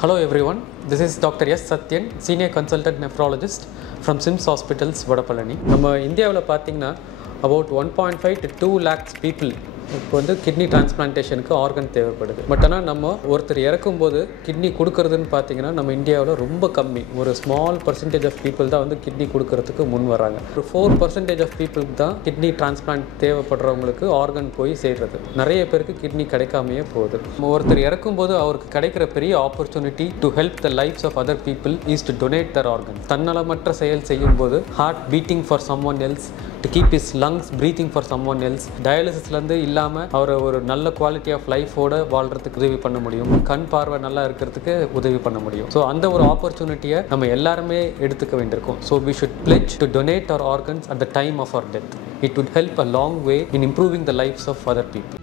Hello everyone, this is Dr. S. Satyan, Senior Consultant Nephrologist from SIMS Hospitals, Vadapalani. நம்ம இந்தியாவில் பார்த்தீங்கன்னா about 1.5 to 2 lakhs people இப்போ வந்து kidney டிரான்ஸ்பிளான்டேஷனுக்கு organ தேவைப்படுது. But ஆனால் நம்ம ஒருத்தர் இறக்கும்போது கிட்னி கொடுக்கறதுன்னு பார்த்தீங்கன்னா நம்ம இந்தியாவில் ரொம்ப கம்மி. ஒரு ஸ்மால் பர்சன்டேஜ் ஆஃப் பீப்புள் தான் வந்து கிட்னி கொடுக்கறதுக்கு முன் வராங்க. ஒரு 4% ஆஃப் பீப்புளுக்கு தான் கிட்னி டிரான்ஸ்பிளான்ட் தேவைப்படுறவங்களுக்கு ஆர்கன் போய் சேர்றது. நிறைய பேருக்கு கிட்னி கிடைக்காமையே போகுது. ஒருத்தர் இறக்கும்போது அவருக்கு கிடைக்கிற பெரிய opportunity to help the lifes of other people is to donate their organ. தன்னலமற்ற செயல் செய்யும்போது heart beating for someone else, to keep is lungs breathing for someone else, டயாலிசிஸ்லேருந்து இல்லாமல் அவரை ஒரு நல்ல குவாலிட்டி ஆஃப் லைஃபோட வாழ்கிறதுக்கு உதவி பண்ண முடியும், கண் பார்வை நல்லா இருக்கிறதுக்கு உதவி பண்ண முடியும். ஸோ அந்த ஒரு ஆப்பர்ச்சுனிட்டியை நம்ம எல்லாருமே எடுத்துக்க வேண்டியிருக்கோம். So we should pledge to donate our organs at the time of our death. It would help a long way in improving the lives of other people.